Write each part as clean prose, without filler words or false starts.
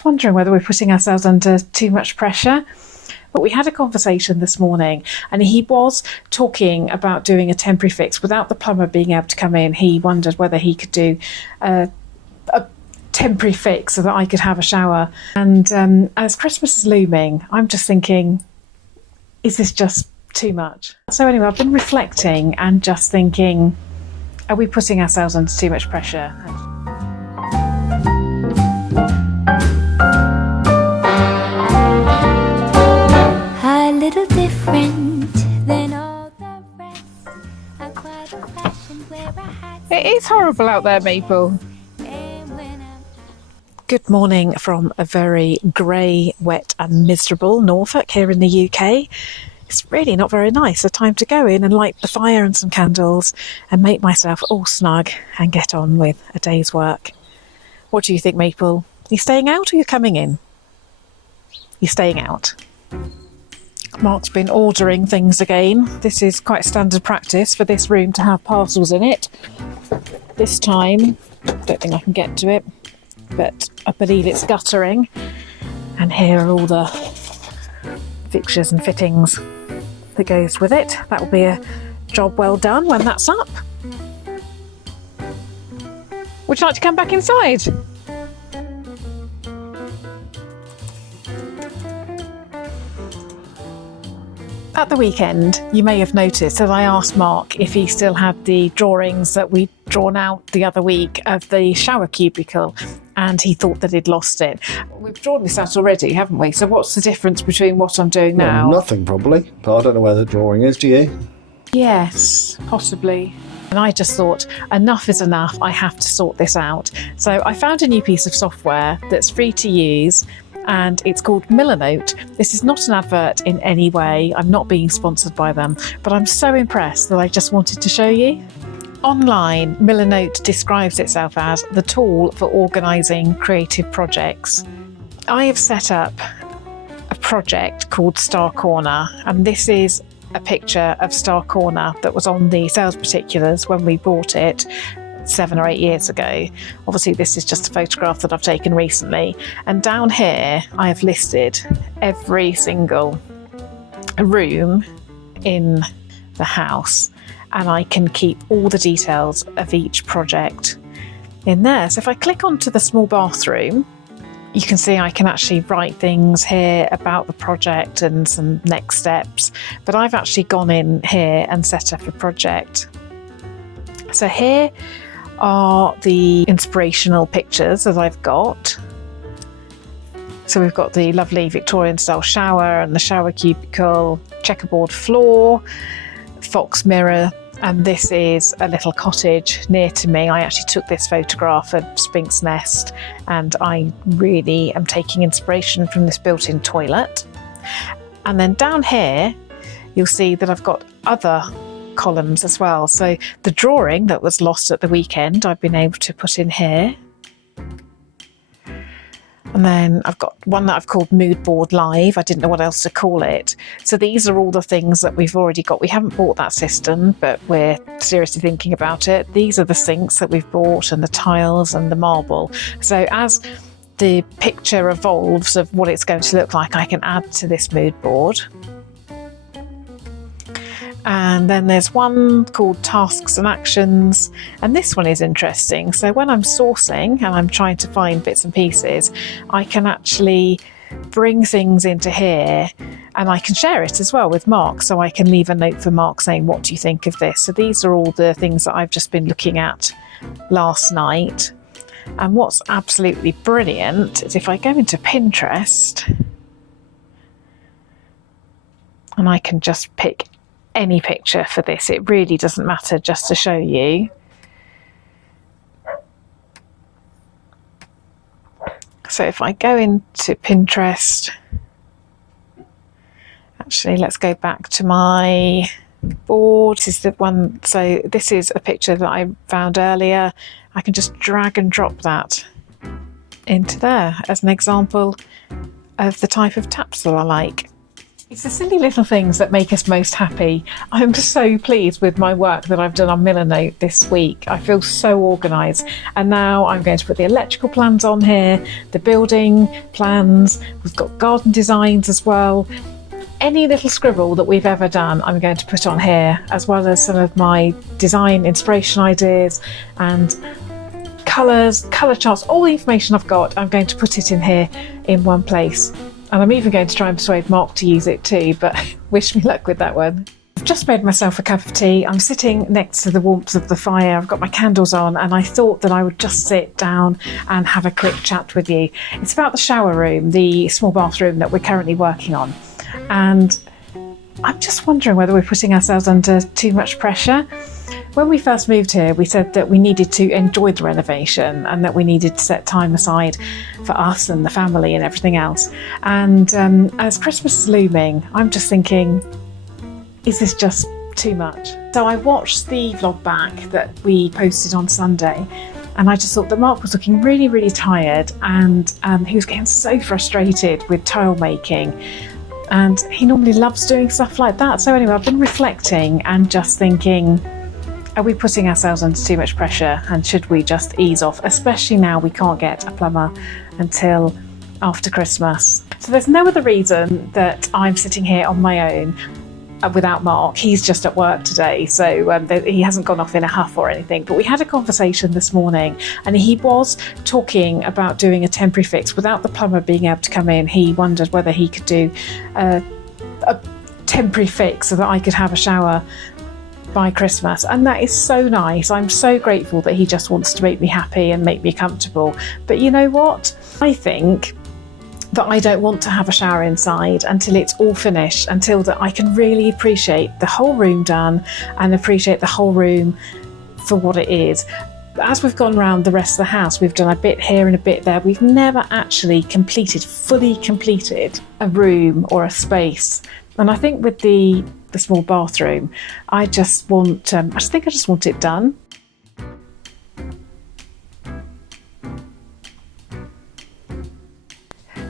just wondering whether we're putting ourselves under too much pressure. But we had a conversation this morning and he was talking about doing a temporary fix without the plumber being able to come in. He wondered whether he could do a temporary fix so that I could have a shower. And as Christmas is looming, I'm just thinking, is this just too much? So anyway, I've been reflecting and just thinking, are we putting ourselves under too much pressure? A little different than all the rest. I'm quite old-fashioned, wear a hat. It is horrible out there, Maple. Good morning from a very grey, wet and miserable Norfolk here in the UK. It's really not very nice. A time to go in and light the fire and some candles and make myself all snug and get on with a day's work. What do you think, Maple? Are you staying out or are you coming in? You're staying out. Mark's been ordering things again. This is quite standard practice for this room to have parcels in it. This time, don't think I can get to it, but I believe it's guttering. And here are all the fixtures and fittings that goes with it. That will be a job well done when that's up. Would you like to come back inside? At the weekend, you may have noticed that I asked Mark if he still had the drawings that we'd drawn out the other week of the shower cubicle, and he thought that he'd lost it. We've drawn this out already, haven't we? So what's the difference between what I'm doing now? Well, nothing probably, but I don't know where the drawing is, do you? Yes, possibly. And I just thought, enough is enough, I have to sort this out. So I found a new piece of software that's free to use, and it's called Milanotes. This is not an advert in any way. I'm not being sponsored by them, but I'm so impressed that I just wanted to show you. Online, Milanotes describes itself as the tool for organising creative projects. I have set up a project called Star Corner, and this is a picture of Star Corner that was on the sales particulars when we bought it 7 or 8 years ago. Obviously this is just a photograph that I've taken recently, and down here I have listed every single room in the house, and I can keep all the details of each project in there. So if I click onto the small bathroom, you can see I can actually write things here about the project and some next steps, but I've actually gone in here and set up a project. So here are the inspirational pictures that I've got. So we've got the lovely Victorian style shower and the shower cubicle, checkerboard floor, fox mirror, and this is a little cottage near to me. I actually took this photograph of Spink's Nest, and I really am taking inspiration from this built-in toilet. And then down here you'll see that I've got other columns as well. So the drawing that was lost at the weekend, I've been able to put in here. And then I've got one that I've called Mood Board Live. I didn't know what else to call it. So these are all the things that we've already got. We haven't bought that system, but we're seriously thinking about it. These are the sinks that we've bought, and the tiles and the marble. So as the picture evolves of what it's going to look like, I can add to this mood board. And then there's one called Tasks and Actions, and this one is interesting. So when I'm sourcing and I'm trying to find bits and pieces, I can actually bring things into here, and I can share it as well with Mark. So I can leave a note for Mark saying, what do you think of this? So these are all the things that I've just been looking at last night. And what's absolutely brilliant is if I go into Pinterest and I can just pick any picture for this, it really doesn't matter, just to show you. So if I go into Pinterest, actually let's go back to my board. This is the one, so this is a picture that I found earlier. I can just drag and drop that into there as an example of the type of taps that I like. It's the silly little things that make us most happy. I'm so pleased with my work that I've done on Milanote this week. I feel so organised. And now I'm going to put the electrical plans on here, the building plans, we've got garden designs as well. Any little scribble that we've ever done, I'm going to put on here, as well as some of my design inspiration ideas and colours, colour charts, all the information I've got, I'm going to put it in here in one place. And I'm even going to try and persuade Mark to use it too, but wish me luck with that one. I've just made myself a cup of tea. I'm sitting next to the warmth of the fire. I've got my candles on, and I thought that I would just sit down and have a quick chat with you. It's about the shower room, the small bathroom that we're currently working on. And I'm just wondering whether we're putting ourselves under too much pressure. When we first moved here, we said that we needed to enjoy the renovation and that we needed to set time aside for us and the family and everything else. And as Christmas is looming, I'm just thinking, is this just too much? So I watched the vlog back that we posted on Sunday, and I just thought that Mark was looking really, really tired, and he was getting so frustrated with tile making. And he normally loves doing stuff like that. So anyway, I've been reflecting and just thinking, are we putting ourselves under too much pressure, and should we just ease off, especially now we can't get a plumber until after Christmas? So there's no other reason that I'm sitting here on my own without Mark. He's just at work today, so he hasn't gone off in a huff or anything. But we had a conversation this morning, and he was talking about doing a temporary fix without the plumber being able to come in. He wondered whether he could do a temporary fix so that I could have a shower by Christmas, and that is so nice. I'm so grateful that he just wants to make me happy and make me comfortable. But you know what? I think that I don't want to have a shower inside until it's all finished, until that I can really appreciate the whole room done and appreciate the whole room for what it is. As we've gone around the rest of the house, we've done a bit here and a bit there. We've never actually fully completed a room or a space. And I think with the small bathroom, I just think I just want it done.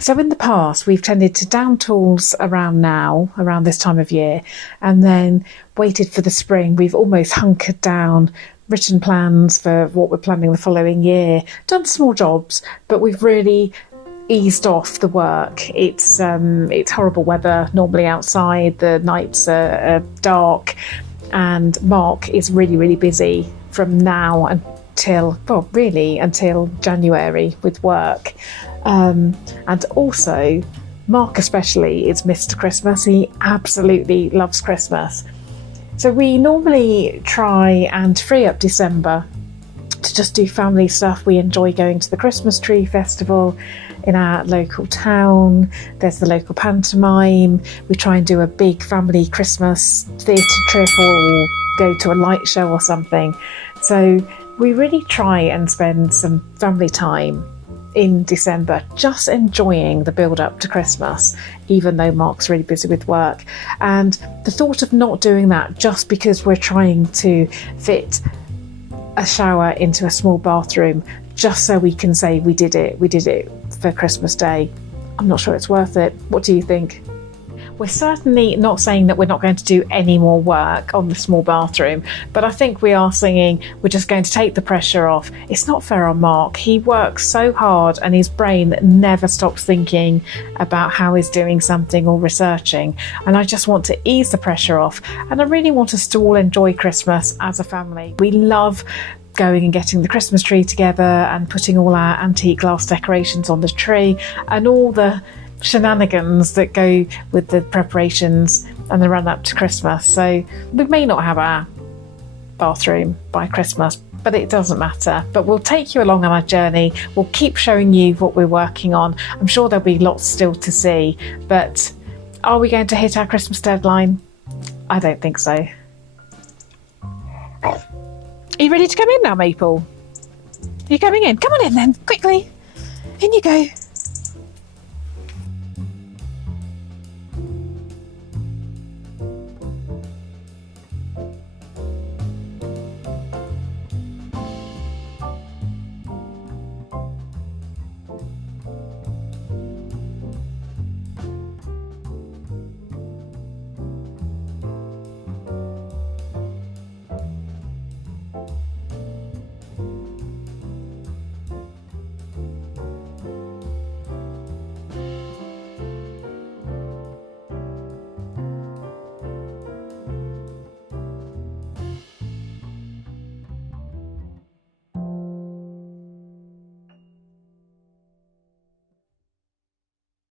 So in the past, we've tended to down tools around this time of year, and then waited for the spring. We've almost hunkered down, written plans for what we're planning the following year, done small jobs, but we've really eased off the work. It's horrible weather normally outside, the nights are dark, and Mark is really, really busy from now until January with work. And also, Mark especially is Mr. Christmas. He absolutely loves Christmas. So we normally try and free up December to just do family stuff. We enjoy going to the Christmas tree festival in our local town. There's the local pantomime. We try and do a big family Christmas theatre trip or go to a light show or something. So we really try and spend some family time in December, just enjoying the build up to Christmas, even though Mark's really busy with work. And the thought of not doing that just because we're trying to fit a shower into a small bathroom just so we can say we did it for Christmas Day, I'm not sure it's worth it. What do you think? We're certainly not saying that we're not going to do any more work on the small bathroom, but I think we are saying we're just going to take the pressure off. It's not fair on Mark. He works so hard and his brain never stops thinking about how he's doing something or researching. And I just want to ease the pressure off. And I really want us to all enjoy Christmas as a family. We love going and getting the Christmas tree together and putting all our antique glass decorations on the tree and all the shenanigans that go with the preparations and the run up to Christmas. So we may not have our bathroom by Christmas, but it doesn't matter. But we'll take you along on our journey. We'll keep showing you what we're working on. I'm sure there'll be lots still to see, but are we going to hit our Christmas deadline? I don't think so. Are you ready to come in now, Maple? Are you coming in? Come on in then, quickly. In you go.